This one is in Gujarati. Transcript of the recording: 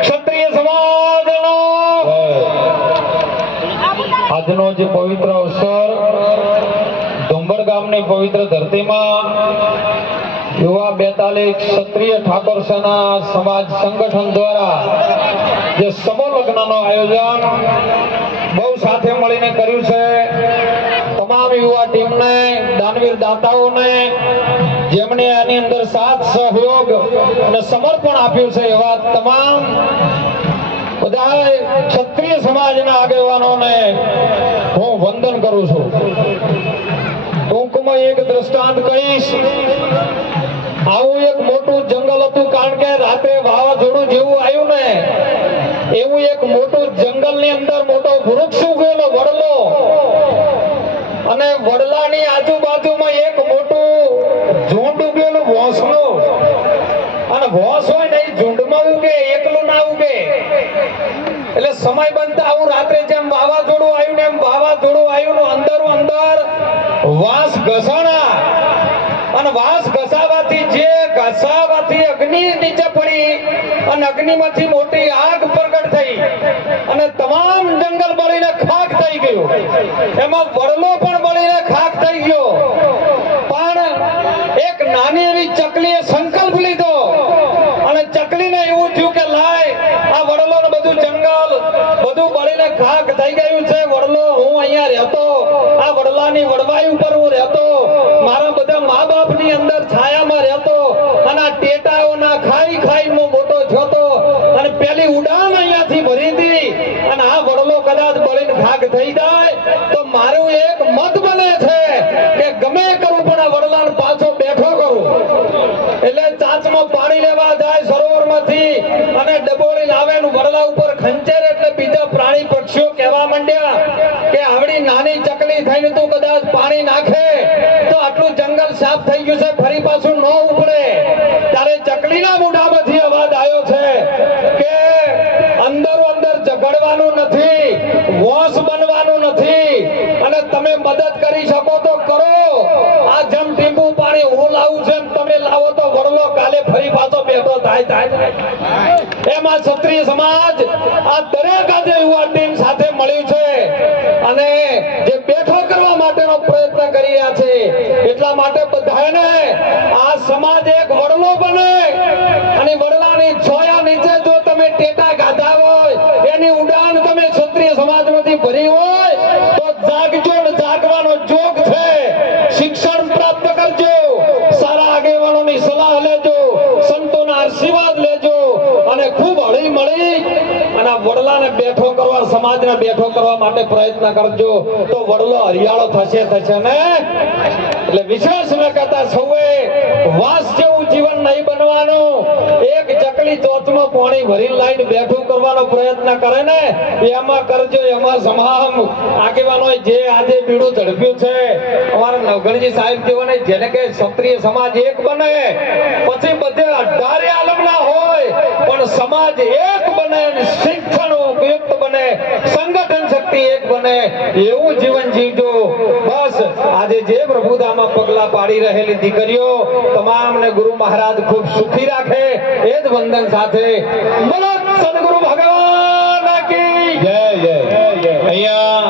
ક્ષત્રિય સમાજનો. આજનો જે પવિત્ર અવસર ડુંબર ગામની પવિત્ર ધરતીમાં યુવા બેતાલીસ ક્ષત્રિય ઠાકોર સેના સમાજ સંગઠન દ્વારા જે સમલગ્નનું આયોજન બહુ સાથે મળીને કર્યું છે. તમામ યુવા ટીમને, દાનવીર દાતાઓને જેમણે આની અંદર સાથ, સહયોગ અને સમર્પણ આપ્યું છે એવા તમામ બધા ક્ષત્રિય સમાજના આગેવાનોને હું વંદન કરું છું. ટૂંકમાં એક દ્રષ્ટાંત કહીશ. આવું એક મોટું જંગલ હતું કારણ કે રાત્રે વાવાઝોડું જેવું આવ્યું ને, એવું એક મોટું જંગલની અંદર મોટો વૃક્ષ ઉગેલો, વડલો. અને વડલાની આજુબાજુમાં ભોંસ હોય ને એ ઝુંડમાં ઉગે, એકલો ના ઉગે. એટલે સમય બનતા આવું રાત્રે જેમ વાવાઝોડું આવ્યું એમ વાવાઝોડું આવ્યું અંદર અંદર વાસ ઘસાણા. અને વાસ ઘસાવાથી જે ઘસાવાથી અગ્નિ નીચે પડી અને અગ્નિમાંથી મોટી આગ પ્રગટ થઈ અને તમામ જંગલ બળીને ખાક થઈ ગયું. એમાં વડલો પણ બળીને ખાક થઈ ગયો. પણ એક નાની એવી ચકલીએ સંકલ્પ લીધો અને ચકલીને એવું થયું કે લાય આ વડલો ને બધું જંગલ બધું બળીને ખાક થઈ ગયું છે, વડલો, હું અહીંયા રહેતો, આ વડલાની વડવાઈ ઉપર હું રહેતો, મારા બધા મા બાપની અંદર છાયામાં રહેતો, અને આ ટેટાઓના ખાઈ ખાઈ હું મોટો થયો અને પેલી ઉડાન અહીંયાથી ભરી હતી, અને આ વડલો કદાચ બળીને ખાક થઈ જાય, તો મારું એક મત બને છે કે ગમે કરું, પણ આ વડલાને પાછો બેઠો કરું. એટલે ચાંચમાં પાણી લેવા જાય સરોવરમાંથી, અને ડબોળી લાવે વડલા ઉપર ખંચેર એટલે થઈને તું કદાચ પાણી નાખે. તો આટલું જંગલ સાફ થઈ ગયું છે, ફરી પાછું ન ઉપડે. ત્યારે ચકલીના મોઢામાંથી અવાજ આવ્યો છે કે અંદર અંદર ઝઘડવાનું નથી, વોશ બનવાનું નથી. અને તમે મદદ કરી શકો તો કરો. આ જેમ ટીંબુ પાણી હું લાવું છું તમે લાવો તો વડલો કાલે ફરી પાછો બેઠો થાય થાય. એમાં ક્ષત્રિય સમાજ આ દરેક આજે યુવા ટીમ સાથે મળ્યું છે અને જે બેઠો કરવા માટેનો પ્રયત્ન કરી રહ્યા છે. એટલા માટે બધાને આ સમાજ એક વડલો બને. અને વડલાની છોયા નીચે જો તમે ટેટા ગાધા હોય, એની ઉડાન તમે ક્ષત્રિય સમાજમાંથી ભરી હોય, તો જાગજો જાગવાનો જોગ છે. શિક્ષણ પ્રાપ્ત કરજો. સારા આગેવાનોની સલાહ લેજો. સંતોના આશીર્વાદ લેજો. અને ખૂબ હળી મળી વડલાને બેઠો કરવા, સમાજને બેઠો કરવા માટે પ્રયત્ન કરજો. તો વડલો હરિયાળો થશે થશે ને? એટલે વિશેષ ન કહેતા સૌએ વાસ જેવું જીવન નહીં બનવાનું. એક ચકલી ચોથમાં પાણી ભરી લાઈન બેઠું કરવાનો પ્રયત્ન કરે ને, એમાં કરજો, એમાં સમામ આગેવાનો જે આજે બીડું ઝડપ્યું છે, અમારા નવગણજી સાહેબ જેવાને જેને કે ક્ષત્રિય સમાજ એક બને, પછી બધે અઢારે આલમના હોય, પણ સમાજ એક શક્તિ એક બને એવું જીવન જીવજો. બસ, આજે જે પ્રભુતામાં પગલા પાડી રહેલી દીકરીઓ તમામને ગુરુ મહારાજ ખૂબ સુખી રાખે. એ જ વંદન સાથે સદગુરુ ભગવાન કી જય. જય અહીંયા